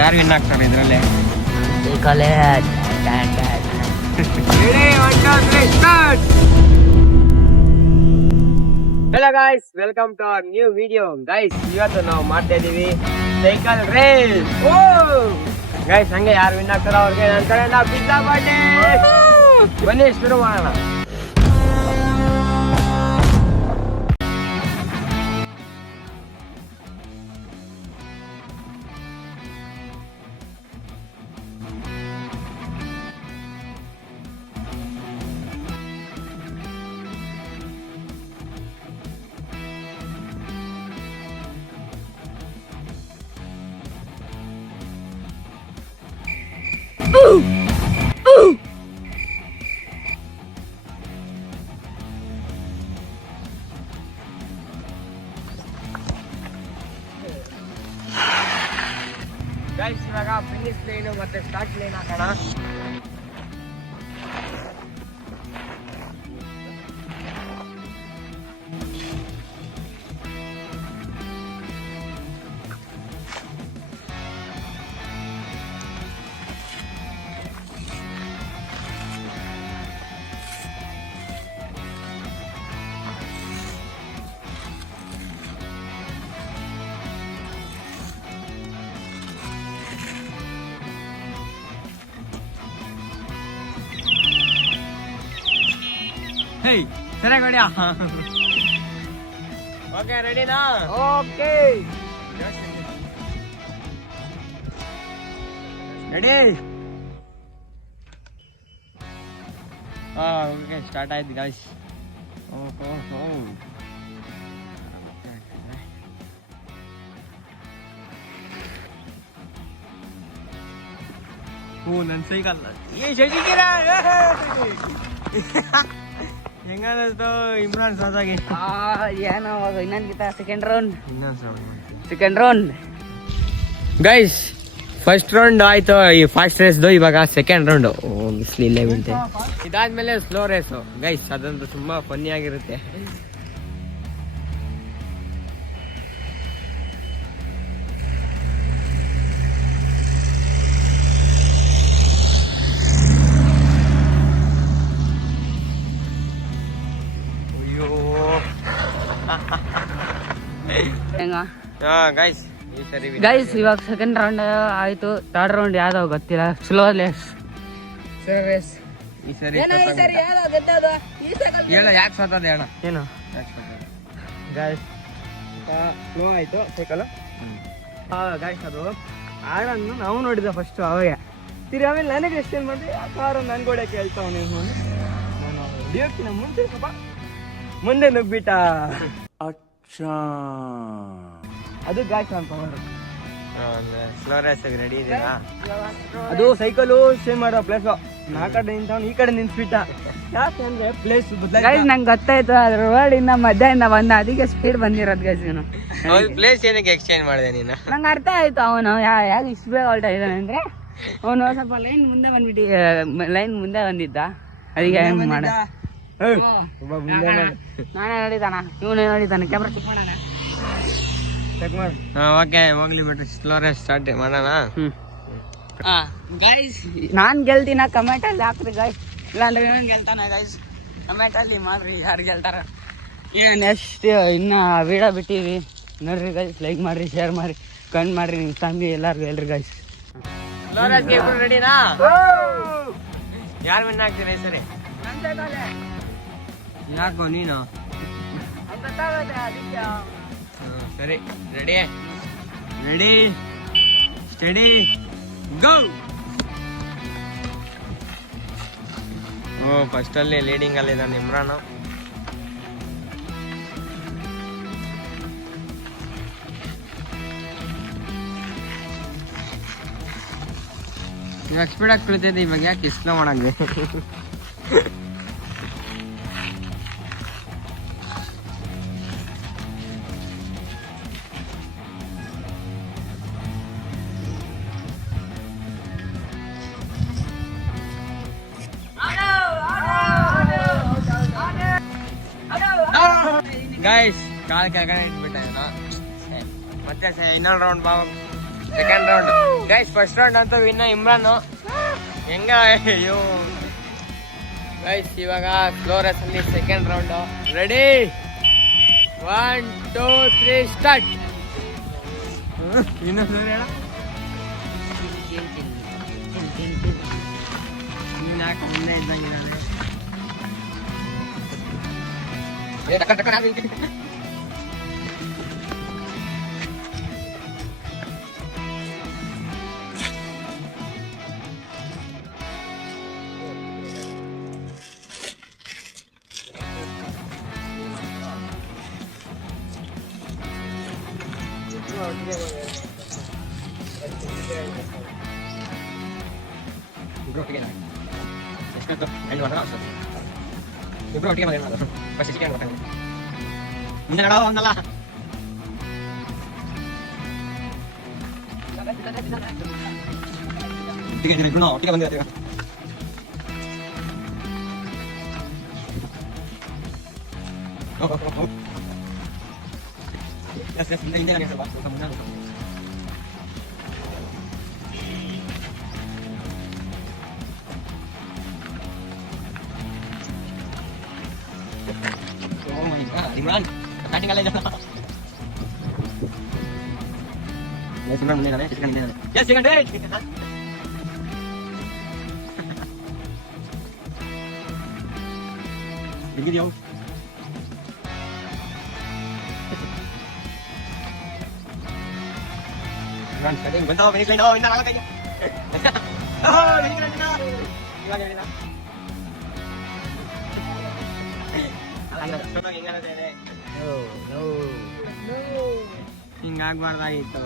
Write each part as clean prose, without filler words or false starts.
ಯಾರು ವಿನ್ ಆಗ್ತಾರೆ ಇದ್ರಲ್ಲಿ? Hello guys, welcome to our new video. Guys, ಇವತ್ತು ನಾವು ಮಾಡ್ತಾ ಇದೀವಿ ಸೈಕಲ್ ರೇಸ್. ಗೈಸ್, ಹಂಗೆ ಯಾರು ವಿನ್ ಆಗ್ತಾರೋ ಅವ್ರಿಗೆ ನನ್ನ ಕಡೆ ನಾವು ಪಿಜ್ಜಾ ಪಾರ್ಟಿ. ಬನ್ನಿ ಶುರು ಮಾಡೋಣ. ಗೈಸ್, ಇವಾಗ ಫಿನಿಶ್ ಲೈನ್ ಮತ್ತೆ ಸ್ಟಾರ್ಟ್ ಲೈನ್ ಹಾಕೋಣ. Hey, sera gadiya. Okay, ready na? Okay. Ready? Okay, start ಆಯ್ತು guys. ನನ್ನ ಸೈಕಲ್ ಶಶಿಕಿರ ಹೆಂಗನ್ನಿಸ್ತು ಇಮ್ರಾನ್ ಸಾದಾಗಿ? ಏನೋ ಇನ್ನೊಂದು second round guys, first round ಆಯ್ತು. ಈ ಫಾಸ್ಟ್ ರೇಸ್ದು ಇವಾಗ ಸೆಕೆಂಡ್ ರೌಂಡ್. ಬಿಸ್ಲಿಲ್ಲೇ ಬೀಳ್ತೆ. ಇದಾದ್ಮೇಲೆ ಸ್ಲೋ ರೇಸು ಗೈಸ್, ಅದಂತೂ ತುಂಬಾ ಫನ್ನಿ ಆಗಿರುತ್ತೆ. ಗೈಸ್, ಇವಾಗ ಸೆಕೆಂಡ್ ರೌಂಡ್ ಆಯ್ತು. ಥರ್ಡ್ ರೌಂಡ್ ಯಾವ್ದಾವ ಗೊತ್ತಿಲ್ಲ. Slow race. ಈ ಸರಿ ಯಾಕೆ ಸೋತದ ಹೇಳ? ಏನು ಗೈಸ್, ಸ್ಲೋ ಆಯ್ತು ಸೈಕಲ್. ಗೈಸ್, ಅದು ಆಡನ್ನು ನಾವು ನೋಡಿದ ಫಸ್ಟ್ ಅವಾಗ. ತಿರ್ಗಿ ಆಮೇಲೆ ನನಗೆ ಎಷ್ಟೇನು ಬಂದು ಆ ಕಾರು ನನ್ ಗೋಡಕ್ಕೆ ಹೇಳ್ತಾವ. ನಾನು ಹಿಡಿಯೋಕ್ಕಿನ ಮುಂದೆ ಸ್ವಲ್ಪ ಮುಂದೆ ನುಗ್ಬಿಟ್ಟ. ಅದು ಗಾಯ್ಸ್ ಅಂತ ಸ್ಲೋ ರೇಸ್ ರೆಡಿ ಇದೀರಾ? ಅದು ಸೈಕಲ್ ಸೇಮ್ ಮಾಡೋ ಪ್ಲೇಸ್ ಆ ಕಡೆ ನಿಂತವನು ಈ ಕಡೆ ನಿಂತ್ಬಿಟ್ಟ. ಯಾಕಂದ್ರೆ ಪ್ಲೇಸ್ ನಂಗೆ ಗೊತ್ತಾಯ್ತು. ಅದ್ರ ರೋಡ್ ಇಂದ ಮಧ್ಯಾಹ್ನ ಬಂದ, ಅದಕ್ಕೆ ಸ್ಪೀಡ್ ಬಂದಿರೋದು ಗೈಸ್. ಪ್ಲೇಸ್ ಏನಕ್ಕೆ ಎಕ್ಸ್ಚೇಂಜ್ ಮಾಡಿದೆ ನೀನು? ನಂಗೆ ಅರ್ಥ ಆಯ್ತು. ಅವನು ಯಾಕೆ ಇಷ್ಟು ಬೇಗ ಹೊಲ್ಟ ಇದ್ದಾನೆ ಅಂದ್ರೆ, ಅವನು ಸ್ವಲ್ಪ ಲೈನ್ ಮುಂದೆ ಬಂದಿದ್ದ. ಅದಕ್ಕೆ ಮಾಡ ನಾನೇ ನೋಡಿದಾನ, ಇವನೇ ನೋಡಿದಾನೆ. ಕ್ಯಾಮ್ರಾ ಚೆಕ್ ಮಾಡೋಣ. ಓಕೆ, ಹೋಗ್ಲಿ ಬಿಟ್ಟು ಸ್ಲೋ ರೇಸ್ ಸ್ಟಾರ್ಟ್ ಮಾಡೋಣ. ಗೈಸ್, ನಾನ್ ಗೆಲ್ತೀನ ಕಮೆಂಟ್ ಅಲ್ಲಿ ಹಾಕ್ರಿ ಗೈಸ್, ಇಲ್ಲಾಂದ್ರೆ ಇವನ್ ಗೆಲ್ತಾನೆ ಗೈಸ್. ಕಮೆಂಟ್ ಅಲ್ಲಿ ಮಾಡ್ರಿ ಯಾರು ಗೆಲ್ತಾರ. ನೆಕ್ಸ್ಟ್ ಇನ್ನ ವಿಡಿಯೋ ಬಿಟ್ಟಿವಿ ನೋಡ್ರಿ ಗೈಸ್. ಲೈಕ್ ಮಾಡ್ರಿ, ಶೇರ್ ಮಾಡ್ರಿ, ಕಮೆಂಟ್ ಮಾಡ್ರಿ, ನಿಮ್ ಫ್ಯಾಮಿಲಿ ಎಲ್ಲಾರ್ಗು ಹೇಳ್ರಿ ಗೈಸ್. ಸ್ಲೋ ರೇಸ್ ಗೆ ರೆಡಿನಾ? ಯಾರು ವಿನ್ ಆಗ್ತೀರಾ ಈ ಸರಿ? ಯಾಕೋ ನೀನು? ಸರಿ, ರೆಡಿ ಸ್ಟಡಿ ಗೋ. ಫಸ್ಟ್ ಅಲ್ಲಿ ಲೀಡಿಂಗ್ ಅಲ್ಲಿ ಇದ್ದಾನೆ ಇಮ್ರಾನ್. ಇವಾಗ ಸ್ಪೀಡ್ ಆಗಿ ಕುಳಿತಿದ್ದೆ, ಇವಾಗ ಯಾಕೆ ಸ್ಲೋ ಮಾಡಾಗಿದೆ? ಗೈಸ್ ಕಾಲ್ ಕೆಳಗಡೆ ಇಟ್ಬಿಟ್ಟೆ ಮತ್ತೆ ಇನ್ನೊಂದು ರೌಂಡ್ ಬಾ. Second round guys. First round ಅಂತೂ ವಿನ್ ಇಮ್ರಾನ್. ಹೆಂಗ ಅಯ್ಯೋ ಗೈಸ್. ಇವಾಗ ಸ್ಲೋ ರೇಸ್ ಅಲ್ಲಿ ಸೆಕೆಂಡ್ ರೌಂಡ್. Ready 1 2 3 start. ಇನ್ನೊಂದು ಹೇಳ. ಯಾಕೆ ಮುಂದೆ ಇದ್ದಂಗಿದ್ದಾನೆ. ಮುಂದೆ ನಡ ಒಂದಲ್ಲ. ಒಟ್ಟಿಗೆ ಬಂದಿರ Imran, starting kali aja. Yes, Imran mulai kali. Second ini. Yes, second date. Begini dia. Imran starting. Bentar, ini kali. Oh, ini nak kali. Oh, ini kali. Ini lagi. ಹಿಂಗಾಗ್ಬಾರ್ದಾಗಿತ್ತು.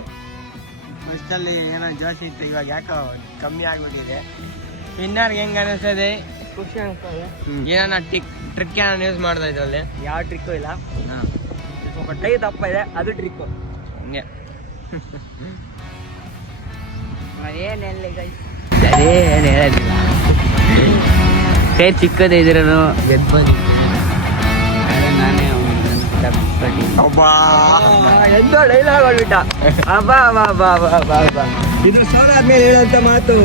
First ಅಲ್ಲಿ ಏನೋ ಜೋಶ್ ಇತ್ತು, ಇವಾಗ ಯಾಕೋ ಕಮ್ಮಿ ಆಗ್ಬಿಟ್ಟಿದೆ. ವಿನ್ನರ್ಗೆ ಹೆಂಗ ಅನಿಸ್ತದೆ? ಖುಷಿ ಅನಿಸ್ತದೆ. ಏನ ಟ್ರಿಕ್ ಏನಾನ ಯೂಸ್ ಮಾಡ್ತಾ ಇದ್ರಲ್ಲಿ? ಯಾವ ಟ್ರಿಕ್ಕು ಇಲ್ಲ. ಸ್ವಲ್ಪ ಕೈ ದಪ್ಪ ಇದೆ, ಅದು ಟ್ರಿಕ್ಕು. ಹಂಗೆ ಅದೇನು ಹೇಳೋದಿಲ್ಲ. ಕೈ ಚಿಕ್ಕದೇ ಇದ್ರೂ ಗೆದ್ದು ಬಂದು ಎಂದೋ ಡೈಲಾಗ್ ಹೊಳ್ಬಿಟ್ಟ. ಇದು ಸೋಲ್ ಆದ್ಮೇಲೆ ಹೇಳುವಂತ ಮಾತು.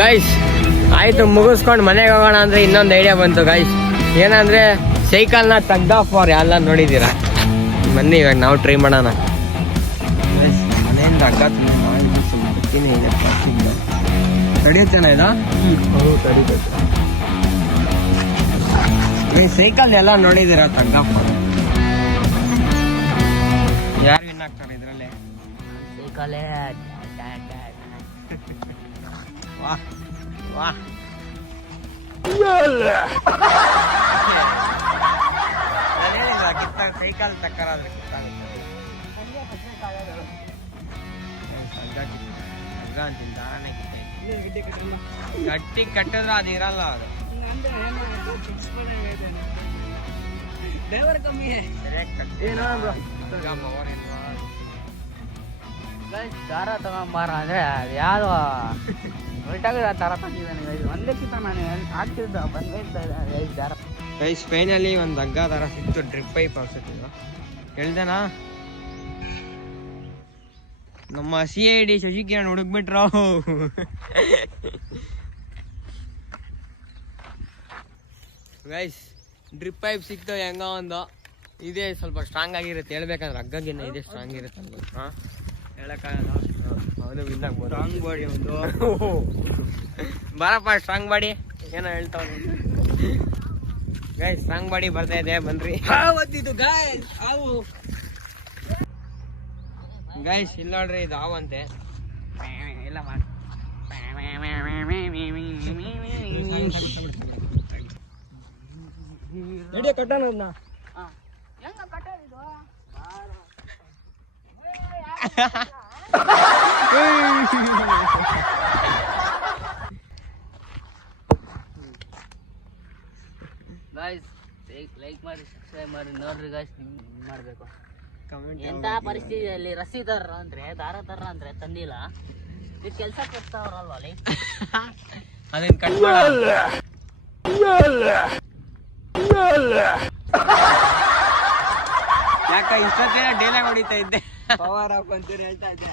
ಗೈಸ್ ಆಯ್ತು, ಮುಗಿಸ್ಕೊಂಡು ಮನೆಗೆ ಹೋಗೋಣ ಅಂದ್ರೆ ಇನ್ನೊಂದು ಐಡಿಯಾ ಬಂತು ಗೈಸ್. ಏನಂದ್ರೆ ಸೈಕಲ್ನ ಟಗ್ ಆಫ್ ಫಾರ್ ಎಲ್ಲ ನೋಡಿದ್ದೀರಾ? ಬನ್ನಿ ಇವಾಗ ನಾವು ಟ್ರೈ ಮಾಡೋಣ. ಮನೆಯಿಂದ ಅಗ್ಗ ತಡಿಯುತ್ತೇನ ಇಲ್ಲ? ಈ ಸೈಕಲ್ ಎಲ್ಲ ನೋಡಿದ್ದೀರಾ ಟಗ್ ಆಫ್ ಫಾರ್? ಯಾರು ವಿನ್ ಆಗ್ತಾರೆ ಇದ್ರಲ್ಲಿ? ಸೈಕಲೇ. ವಾಹ್ ವಾಹ್. ಸೈಕಲ್ ತಕ್ಕರಾದ್ರೆ ಕಿತ್ತಾಗುತ್ತೆ. ಗಟ್ಟಿ ಕಟ್ಟಿದ್ರೆ ಅದು ಇರಲ್ಲ. ಅದು ದಾರ ತಗೊಂಬಾರ ಅಂದ್ರೆ ಅದು ಯಾವ್ದು ಹೊರಟಾಗ ದಾರ ತಂದಿದ್ದಾನೆ. ಒಂದಕ್ಕಿಂತ ನಾನು ಆಗ್ತಿದ್ದ ಬಂದ ದಾರ. ಗೈಸ್ ಫೈನಲಿ ಒಂದು ಹಗ್ಗ ದಾರ ಸಿಕ್ತು. Drip pipe ಹಾಕ್ಸಿತ್ತು. ಹೇಳ್ದನಾ ನಮ್ಮ CID ಶಶಿಕಿರಣ್ ಹುಡುಕ್ಬಿಟ್ರು. ಗೈಸ್ ಡ್ರಿಪ್ ಪೈಪ್ ಸಿಕ್ತು. ಹೆಂಗ ಒಂದು ಇದೇ ಸ್ವಲ್ಪ ಸ್ಟ್ರಾಂಗ್ ಆಗಿರುತ್ತೆ. ಹೇಳ್ಬೇಕಂದ್ರೆ ಹಗ್ಗಗಿನ್ನ ಇದೇ ಸ್ಟ್ರಾಂಗ್ ಇರುತ್ತೆ ಅಲ್ವ? ಹಾಂ, ಹೇಳಕ್ಕಾಗಲ್ಲ. ಅವನು ವಿನ್ ಆಗ್ಬೋದು. ಸ್ಟ್ರಾಂಗ್ ಬಾಡಿ ಒಂದು. ಬರಪ್ಪ ಸ್ಟ್ರಾಂಗ್ ಬಾಡಿ ಏನೋ ಹೇಳ್ತಾವ. ಗೈಸ್ ಸ್ಟ್ರಾಂಗ್ ಬಾಡಿ ಬರ್ತಾ ಇದೆ, ಬನ್ರಿ. ಗೈಸ್ ಇಲ್ಲಿ ನೋಡ್ರಿ, ಇದು ಹಾವಂತೆ. ಎಲ್ಲ ಮಾಡಿ ಕಟ್ಟೋಣ. ಗಾಯ್ಸ್ ಲೈಕ್ ಮಾಡಿ, ಸಬ್ಸ್ಕ್ರೈಬ್ ಮಾಡಿ. ನೋಡ್ರಿ ಗಾಯ್ಸ್, ಮಾಡಬೇಕು. ಎಂತ ಪರಿಸ್ಥಿತಿಯಲ್ಲಿ ರಸ್ಸಿ ತರ ಅಂದ್ರೆ ದಾರ ತರ ಅಂದ್ರೆ ತಂದಿಲ್ಲ. ಇದು ಕೆಲಸ ಕೊಡ್ತಾವ್ರಲ್ವ ಅಲ್ಲಿ, ಅದನ್ನ ಕಟ್ ಮಾಡ. ಯಾಕ ಇಷ್ಟೊತ್ತಿನ ಡೈಲಾಗ್ ಹೊಡಿತಾ ಇದ್ದೆ. ಪವರ್ ಆಫ್ ಅಂತೀರಿ ಹೇಳ್ತಾ ಇದ್ದೆ.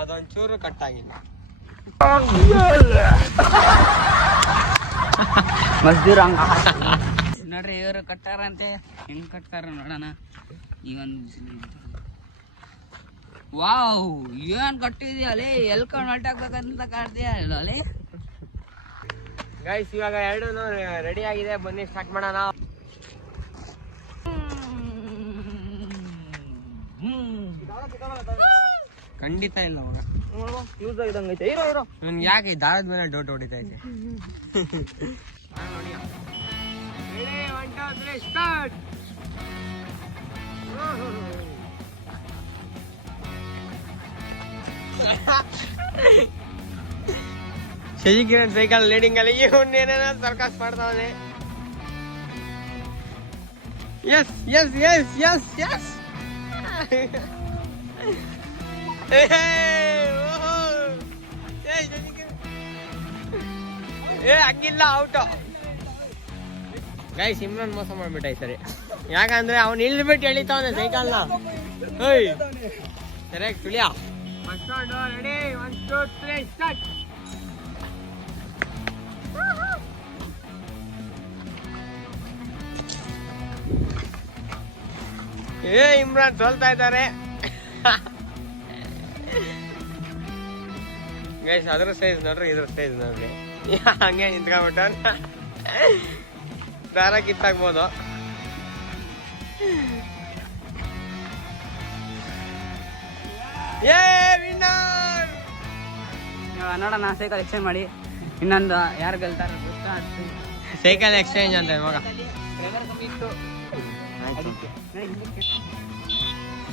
ಅದೊಂಚೂರು ಕಟ್ ಆಗಿಲ್ಲ. ಮಸ್ದಿರ ನೋಡ್ರಿ ಇವರು ಕಟ್ಟಾರಂತೆ, ಹೆಂಗ್ ಕಟ್ತಾರ ನೋಡೋಣ. ವಾವ್, ಏನ್ ಕಟ್ಟಿದ್ಯಾಲೆ, ಎಲ್ಕೊಂಡ್ ಹೊಂಟಾಗ್ಬೇಕಂತ ಕಾಡ್ತೀಯ ಅಲ್ಲೇ. ಗೈಸ್ ಇವಾಗ ಎರಡು ರೆಡಿ ಆಗಿದೆ, ಬನ್ನಿ ಸ್ಟಾರ್ಟ್ ಮಾಡೋಣ. ಖಂಡಿತ ಇಲ್ಲ ಯೂಸ್ ಆಗಿದಂಗೈತೆ. ಇರೋ ಇರೋ ನನ್ಗೆ ಯಾಕೆ ದಾರದ ಮೇಲೆ ಡೌಟ್ ಹೊಡಿತಾ ಇದೆ. ಶಶಿಕಿರಣ್ ಸೈಕಲ್ ಲೀಡಿಂಗ್ ಅಲ್ಲಿ ಏನೇನೋ ಸರ್ಕಸ್ ಮಾಡ್ತಾವನೆ. ಎಸ್ ಎಸ್ ಎಸ್ ಎಸ್ ಎಸ್ ಏ ಹಂಗಿಲ್ಲ ಔಟ್. ಗೈಸ್ ಇಮ್ರಾನ್ ಮೋಸ ಮಾಡ್ಬಿಟ್ಟ ಈ ಸರಿ. ಯಾಕಂದ್ರೆ ಅವ್ನು ಇಳಿದ್ಬಿಟ್ಟು ಎಳಿತಾವನೆ ಸೈಕಲ್ನ. ಸರಿಯಾಗಿ ತುಳಿಯ. Ready 1 2 3 start. ಏ ಇಮ್ರಾನ್ ಸೋಲ್ತಾ ಇದ್ದಾರೆ. ಗೈಸ್ ಅದ್ರ ಸೈಜ್ ನೋಡ್ರಿ, ಇದ್ರ ಸೈಜ್ ನೋಡ್ರಿ. ಹಂಗೆ ನಿಂತ್ಕೊಂಡ್ಬಿಟ್ಟ. ದಾರ ಕಿತ್ತಾಗ್ಬೋದು. ಏ ವಿನ್ನರ್. ನೋಡೋಣ, ಸೈಕಲ್ ಎಕ್ಸ್ಚೇಂಜ್ ಮಾಡಿ ಇನ್ನೊಂದು ಯಾರು ಗೆಲ್ತಾರ ಗೊತ್ತಾ. ಸೈಕಲ್ ಎಕ್ಸ್ಚೇಂಜ್ ಅಂತ ಇವಾಗ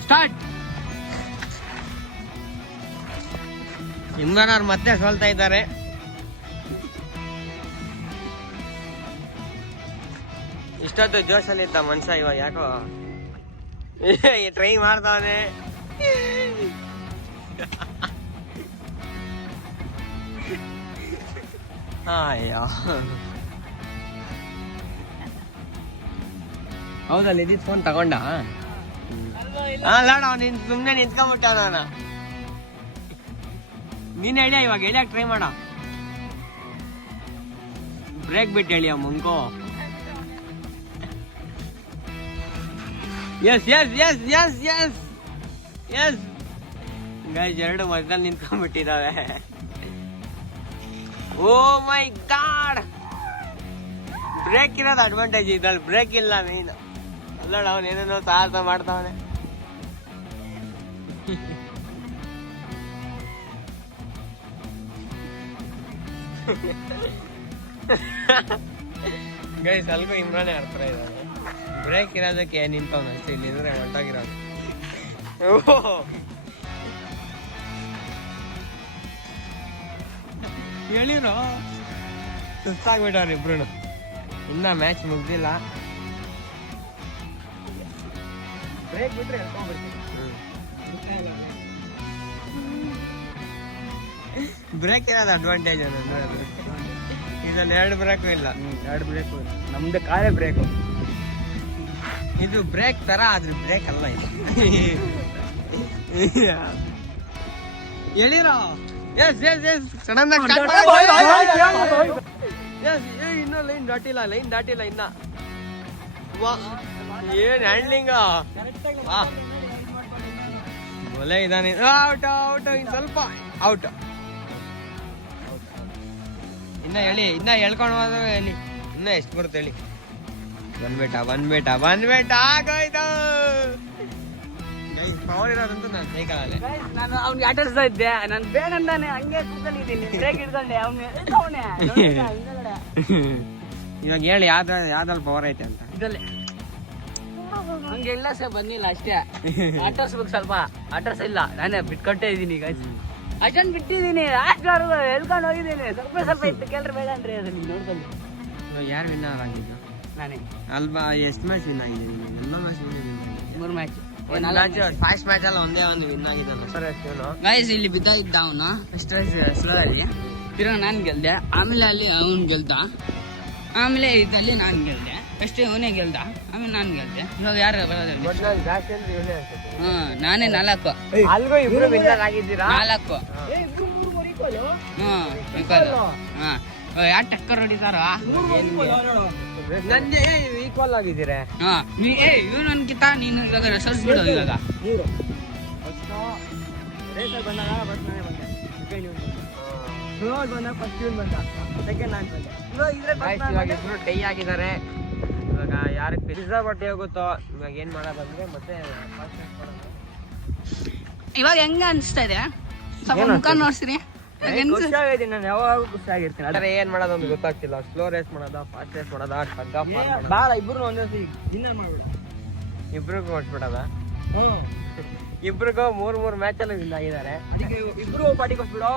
ಸ್ಟಾರ್ಟ್. ಇಮ್ರಾನ್ ಅವ್ರು ಮತ್ತೆ ಸೋಲ್ತಾ ಇದ್ದಾರೆ. ಇಷ್ಟೊತ್ತು ಜೋಶಲ್ಲಿ ಇದ್ದ ಮನುಷ್ಯ ಇವಾಗ ಯಾಕೋ ಟ್ರೈ ಮಾಡ್ತಾವನೆ. ಅಯ್ಯೋ ಹೌದಲ್ಲ, ಇದಿದ್ ಫೋನ್ ತಗೊಂಡ. ಲಾಡ ನೀನ್ ಸುಮ್ನೆ ನಿಂತ್ಕೊಂಡ್ಬಿಟ್ಟ. ನಾನು ನೀನ್ ಹೇಳಿಯ ಇವಾಗ ಹೇಳಿಯಾಕ ಟ್ರೈ ಮಾಡ. ಬ್ರೇಕ್ ಬಿಟ್ಟು ಹೇಳಿಯ ಮುಂಕೋ. ಎಸ್ ಎಸ್ ಎಸ್ ಎಸ್ ಎಸ್ ಎಸ್ ಗೈಸ್ ಎರಡು ಮಧ್ಯದಲ್ಲಿ ನಿಂತ್ಕೊಂಡ್ಬಿಟ್ಟಿದಾವೆ. ಓ ಮೈ ಗಾಡ್, ಬ್ರೇಕ್ ಇರೋದು ಅಡ್ವಾಂಟೇಜ್ ಇದ್ರಲ್ಲಿ, ಬ್ರೇಕ್ ಇಲ್ಲ ಮೇನ್. ಅಲ್ಲೋಡ ಅವನ್ ಏನೇನೋ ಸಾಹಸ ಮಾಡ್ತಾವನೆ. ಗೈಸ್ ಅಲ್ಗೂ ಇಮ್ರಾನೇ ಆಡ್ತಾರ ಇದ್ದಾರೆ. ಬ್ರೇಕ್ ಇರೋದಕ್ಕೆ ನಿಂತವನ ಅಷ್ಟೇ, ಇಲ್ಲಿದ್ರೆ ಹೊಂಟಾಗಿರೋದು. ಹೇಳಿರೋ ಸುಸ್ತಾಗ್ಬಿಟ್ಟವ್ರ ಇಬ್ರು. ಇನ್ನ ಮ್ಯಾಚ್ ಮುಗ್ದಿಲ್ಲ. ಬ್ರೇಕ್ ಬಿಟ್ರೆ ಬ್ರೇಕ್ ಇರೋದು ಅಡ್ವಾಂಟೇಜ್ ಅನ್ನೋದು. ಇದ್ರಲ್ಲಿ ಎರಡು ಬ್ರೇಕು ಇಲ್ಲ. ಎರಡು ಬ್ರೇಕು ನಮ್ದು ಕಾರೇ ಬ್ರೇಕು. ಇದು ಬ್ರೇಕ್ ತರ, ಆದ್ರೆ ಬ್ರೇಕ್ ಅಲ್ಲ ಇದು. ಹೇಳಿರೋ ಎಸ್ ಎಸ್ ಎಸ್ ಸಡನ್ ಆಗಿ ಇನ್ನೂ ಲೈನ್ ದಾಟಿಲ್ಲ ಇನ್ನ. ಏನ್ ಹ್ಯಾಂಡ್ಲಿಂಗ್ ಒಳ್ಳೆ ಇದಾನೆ. ಔಟ್ ಔಟ್, ಇನ್ ಸ್ವಲ್ಪ ಔಟ್. ಇನ್ನ ಹೇಳಿ, ಇನ್ನ ಹೇಳ್ಕೊಂಡು ಹೋದ್ರೆ ಹೇಳಿ, ಇನ್ನ ಎಷ್ಟು ಬರುತ್ತೆ ಹೇಳಿ. ಬಂದ್ಬೇಟ ಆಗೋಯ್ತು. ಪವರ್ ಇರೋದಂತೂ ನಾನು ಸೈಕಲಲ್ಲೇ. ನಾನು ಅವ್ನಿಗೆ ಆಟಾಡ್ಸ್ತಾ ಇದ್ದೆ, ನಾನು ಬೇಗಂದಾನೆ ಹಂಗೆ ಕೂತ್ಕೊಂಡಿದ್ದೀನಿ, ಬ್ರೇಕ್ ಹಿಡ್ಕೊಂಡೆ. ಇವಾಗ ಹೇಳಿ ಯಾವ್ದ್ರಲ್ಲಿ ಪವರ್ ಐತೆ ಅಂತ. ಇದಲ್ಲೇ ಹಂಗೆ ಇಲ್ಲ ಸರ್, ಬಂದಿಲ್ಲ ಅಷ್ಟೇ. ಆಟಾಡ್ಸ್ಬೇಕು ಸ್ವಲ್ಪ, ಆಟಾಡ್ಸಿಲ್ಲ, ನಾನೇ ಬಿಟ್ಕೊಟ್ಟೇ ಇದ್ದೀನಿ ಗೈಸ್. ಅಷ್ಟೊಂದು ಬಿಟ್ಟಿದ್ದೀನಿ, ಎಲ್ಕೊಂಡು ಹೋಗಿದ್ದೀನಿ. ಸ್ವಲ್ಪ ಇತ್ತು ಕೇಳ್ರಿ ಬೇಡ ಅಂದ್ರೆ ಅದನ್ನ ನೋಡ್ಕೊಂಡು. ಇವಾಗ ಯಾರು ವಿನ್ನರ್ ಆಗಿದ್ದು? ನಾನೇ. ಅಲ್ವಾ, ಎಷ್ಟು ಮ್ಯಾಚ್ ವಿನ್ ಆಗಿದೆ? ಎಲ್ಲ match win 3 match. First match ಅಲ್ಲಿ ಒಂದೇ ಒಂದು ವಿನ್ ಆಗಿದ್ದಲ್ಲ ಸರ್. ಗೈಸ್ ಇಲ್ಲಿ ಬಿದ್ದಾಗಿದ್ದ ಅವನು ಫಸ್ಟ್ ಸ್ಲೋ ಅಲ್ಲಿ, ತಿರ್ಗಾ ನಾನು ಗೆಲ್ದೆ. ಆಮೇಲೆ ಅಲ್ಲಿ ಅವನು ಗೆಲ್ದ, ಆಮೇಲೆ ಇದಲ್ಲಿ ನಾನು ಗೆಲ್ದೆ. ಫಸ್ಟ್ ಇವನೇ ಗೆಲ್ದ ಆಮೇಲೆ ನಾನು ಗೆಲ್ದೆ ಇವಾಗ ಯಾರು ಬರೋದಿಲ್ಲ ಒಟ್ನಲ್ಲಿ ಜಾಸ್ತಿ ಅಂದ್ರೆ ಇವನೇ ಅನ್ಸುತ್ತೆ. ನಾನೇ 4 ಅಲ್ಗೂ ಇಬ್ರು ವಿನ್ನರ್ ಆಗಿದ್ದೀರಾ? 4 ಯಾರು ಟಕ್ಕರ್ ಹೊಡಿತಾರ ನಂದೇ ಈಕ್ವಲ್ ಆಗಿದ್ದೀರಾ? ಇವ್ ನನ್ಗಿಂತ ನೀನು ಇವಾಗ ರಿಸಲ್ಟ್ಸ್ ಬಿಡು ಇವಾಗ ಇವಾಗ ಇಬ್ರು ಟೈ ಆಗಿದ್ದಾರೆ. ಇವಾಗ ಯಾರಿಗೆ ಪಿಜ್ಜಾ ಬಟ್ಟೆ ಹೋಗುತ್ತೋ ಇವಾಗ ಏನ್ ಮಾಡೋದಂದ್ರೆ ಮತ್ತೆ ಇವಾಗ ಹೆಂಗ ಅನ್ಸ್ತಾ ಇದೆ ಸ್ವಲ್ಪ ಮುಖ ನೋಡ್ಸಿರಿ ನಾನು ಯಾವಾಗ ಖುಷಿ ಆಗಿರ್ತೀನಿ. ಅದ್ರ ಏನ್ ಮಾಡೋದು ಗೊತ್ತಾಗ್ತಿಲ್ಲ. ಸ್ಲೋ ರೇಸ್ ಮಾಡೋದ, ಫಾಸ್ಟ್ ರೇಸ್ ಮಾಡೋದ, ಟಗ್ ಆಫ್ ಮಾಡೋದ, ಬಾಳ ಇಬ್ರು ಒಂದೇ ವಿನ್ನರ್ ಮಾಡ್ಬಿಡು. ಇಬ್ರಿಗೂ ಕೊಟ್ಬಿಡದ. ಇಬ್ರಿಗೂ 3 ಮ್ಯಾಚ್ ಅಲ್ಲಿ ವಿನ್ ಆಗಿದ್ದಾರೆ. ಇಬ್ರು ಪಾರ್ಟಿ ಕೊಟ್ಬಿಡು.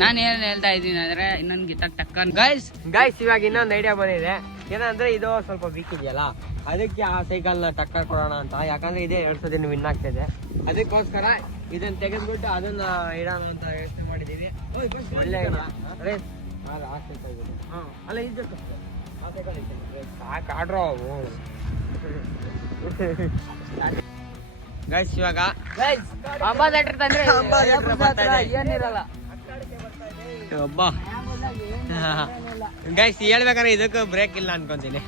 ನಾನು ಏನ್ ಹೇಳ್ತಾ ಇದ್ದೀನಿ ಅಂದ್ರೆ ನನ್ಗಿಂತ ಟಕ್ಕನ್ ಗೈಸ್ ಇವಾಗ ಇನ್ನೊಂದು ಐಡಿಯಾ ಬಂದಿದೆ. ಏನಂದ್ರೆ ಇದು ಸ್ವಲ್ಪ ವೀಕ್ ಇದೆಯಲ್ಲ, ಅದಕ್ಕೆ ಆ ಸೈಕಲ್ ನ ಟಕ್ಕರ್ ಕೊಡೋಣ ಅಂತ. ಯಾಕಂದ್ರೆ ಇದೇ 2 ಸತಿ ವಿನ್ ಆಗ್ತಿದೆ. ಅದಕ್ಕೋಸ್ಕರ ಇದನ್ನ ತೆಗೆದ್ಬಿಟ್ಟು ಅದನ್ನ ಇಡೋಣ ಅಂತ ಯೋಚನೆ ಮಾಡಿದೀವಿ. ಒಳ್ಳೆ ರೇಸ್ ಅಲ್ಲ ಇದು ಸಾಕಾಡ್ರೋ ಅವು. ಗೈಸ್ ಇವಾಗ ಅಂಬಾಸೆಡರ್ ತಂದ್ರೆ ಏನಿರಲ್ಲ ಒಬ್ಬ ಗೈಸ್ ಹೇಳ್ಬೇಕಂದ್ರೆ ಇದಕ್ಕೂ ಬ್ರೇಕ್ ಇಲ್ಲ ಅನ್ಕೊಂತೀನಿ.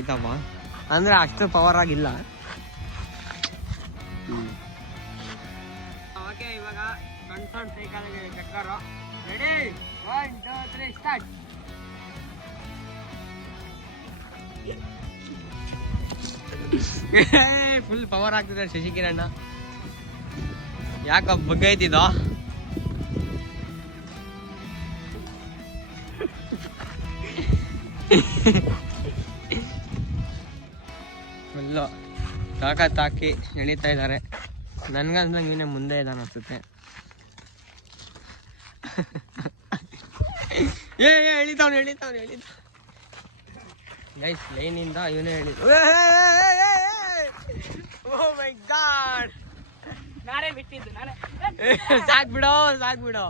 ಐತಮ್ಮ ಅಂದ್ರೆ ಅಷ್ಟು ಪವರ್ ಆಗಿಲ್ಲ. ಓಕೆ ಇವಾಗ ಸಣ್ಣ ಸೈಕಲ್ ಟಕ್ಕರ್ ರೆಡಿ 1 2 3 ಸ್ಟಾರ್ಟ್. ಫುಲ್ ಪವರ್ ಆಗ್ತಿದೆ ಶಶಿಕಿರಣ್ಣ. ಯಾಕ ಬಗ್ಗೈತಿದ ಫುಲ್ಲು ತಾಕತ್ತಾಕಿ ಎಳಿತಾ ಇದ್ದಾರೆ. ನನ್ಗಂದಂಗೆ ಇವನೇ ಮುಂದೆ ಇದ್ದಾನೆ ಅನ್ಸುತ್ತೆ. ಎಳಿತಾವ್ನು ಗೈಸ್ ಲೈನಿಂದ ಇವನೇ ಹೇಳಿದ. ಓ ಮೈ ಗಾಡ್, ನಾನೇ ಬಿಟ್ಟಿದ್ದು ನಾನೇ ಸಾಕ್ಬಿಡೋ ಸಾಕ್ಬಿಡೋ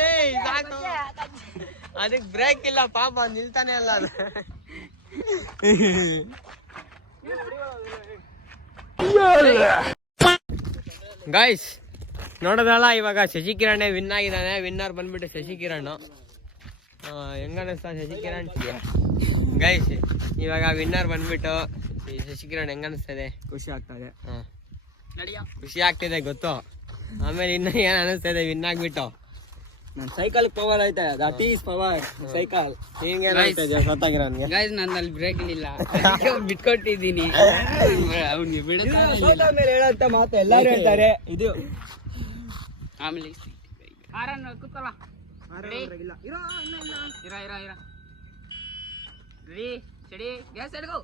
ಲೇ ಸಾಕು. ಅದಕ್ಕೆ ಬ್ರೇಕ್ ಇಲ್ಲ ಪಾಪ, ನಿಲ್ತಾನೆ ಅಲ್ಲ ಅದು. ಗೈಸ್ ನೋಡೋದಲ್ಲ, ಇವಾಗ ಶಶಿಕಿರಣ್ ವಿನ್ ಆಗಿದ್ದಾನೆ. ವಿನ್ನರ್ ಬಂದ್ಬಿಟ್ಟು ಶಶಿಕಿರಣ್. ಹೆಂಗನ್ನಿಸ್ತಾ ಶಶಿಕಿರಣ್ ಗೈಸ್? ಇವಾಗ ವಿನ್ನರ್ ಬಂದ್ಬಿಟ್ಟು ಶಶಿಕಿರಣ್ ಹೆಂಗನ್ನಿಸ್ತದೆ? ಖುಷಿ ಆಗ್ತದೆ. ಖುಷಿ ಆಗ್ತಿದೆ ಗೊತ್ತು. ಆಮೇಲೆ ಇನ್ನ ಏನ್ ಅನಿಸ್ತದೆ ವಿನ್ ಆಗ್ಬಿಟ್ಟು? ನನ್ ಸೈಕಲ್ ಪವರ್ ಐತೆ, ದಟ್ ಈಸ್ ಪವರ್ ಸೈಕಲ್. ನಿಂಗೆ ಗೊತ್ತಾಗಿರೋನ್ಗೆ ಗೈಸ್ ನಂದಲ್ಲಿ ಬ್ರೇಕ್ ಇಲ್ಲ, ಬಿಟ್ಕೊಟ್ಟಿದ್ದೀನಿ. ಅವ್ನಿಗೆ ಮೇಲೆ ಹೇಳಂತ ಮಾತು ಎಲ್ಲಾರು ಹೇಳ್ತಾರೆ. ಇದು ಆಮೇಲೆ ಕೂತ್ಕೊಳ್ಳ ರೆಡಿ ಸ್ಟಡಿ ಗ್ಯಾಸ್ ಎಡ್ಗೋ.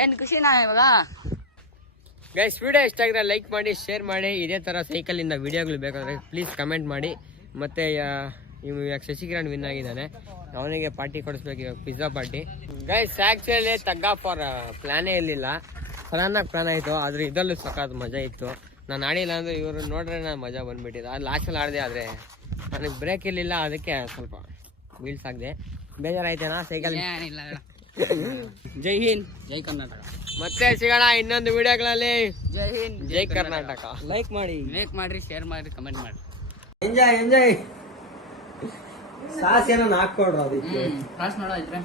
ಏನ್ ಖುಷಿನಾ ಇವಾಗ? ಗೈಸ್ ವಿಡಿಯೋ ಇಷ್ಟ ಆಗಿದ್ರೆ ಲೈಕ್ ಮಾಡಿ, ಶೇರ್ ಮಾಡಿ. ಇದೇ ತರ ಸೈಕಲ್ ಇಂದ ವಿಡಿಯೋಗಳು ಬೇಕಾದ್ರೆ ಪ್ಲೀಸ್ ಕಮೆಂಟ್ ಮಾಡಿ. ಮತ್ತೆ ಇವಾಗ ಶಶಿಕಿರಣ್ ವಿನ್ ಆಗಿದ್ದಾನೆ, ಅವನಿಗೆ ಪಾರ್ಟಿ ಕೊಡಿಸ್ಬೇಕು ಇವಾಗ, ಪಿಜ್ಜಾ ಪಾರ್ಟಿ. ಗೈಸ್ ಆಕ್ಚುಲಿ ತಗ್ಗ ಫಾರ್ ಪ್ಲಾನೇ ಇರಲಿಲ್ಲ, ಸಡನ್ ಆಗಿ ಪ್ಲಾನ್ ಆಯ್ತು. ಆದ್ರೆ ಇದರಲ್ಲೂ ಸಖತ್ ಮಜಾ ಇತ್ತು. ನಾನು ಆಡಿಲ್ಲ ಅಂದ್ರೆ ಇವರು ನೋಡ್ರೆ ನಾನು ಮಜಾ ಬಂದ್ಬಿಟ್ಟಿದೆ. ಅದು ಲಾಸ್ಟಲ್ಲಿ ಆಡಿದೆ, ಆದ್ರೆ ನನಗೆ ಬ್ರೇಕ್ ಇರಲಿಲ್ಲ, ಅದಕ್ಕೆ ಸ್ವಲ್ಪ ವೀಲ್ಸ್ ಆಗದೆ ಬೇಜಾರಾಯ್ತೇನಾ ಸೈಕಲ್? ಏನಿಲ್ಲ. ಜೈ ಹಿಂದ್, ಜೈ ಕರ್ನಾಟಕ. ಮತ್ತೆ ಸಿಗೋಣ ಇನ್ನೊಂದು ವಿಡಿಯೋಗಳಲ್ಲಿ. ಜೈ ಹಿಂದ್, ಜೈ ಕರ್ನಾಟಕ. ಲೈಕ್ ಮಾಡಿ, ಶೇರ್ ಮಾಡಿ, ಕಮೆಂಟ್ ಮಾಡಿ. ಎಂಜಾಯ್ ಸಾಸ್ ಏನೋ ಹಾಕೊಡ್ರು ಅದಕ್ಕೆ. ಕ್ರಾಸ್ ಮಾಡೋ ಇದ್ರೆ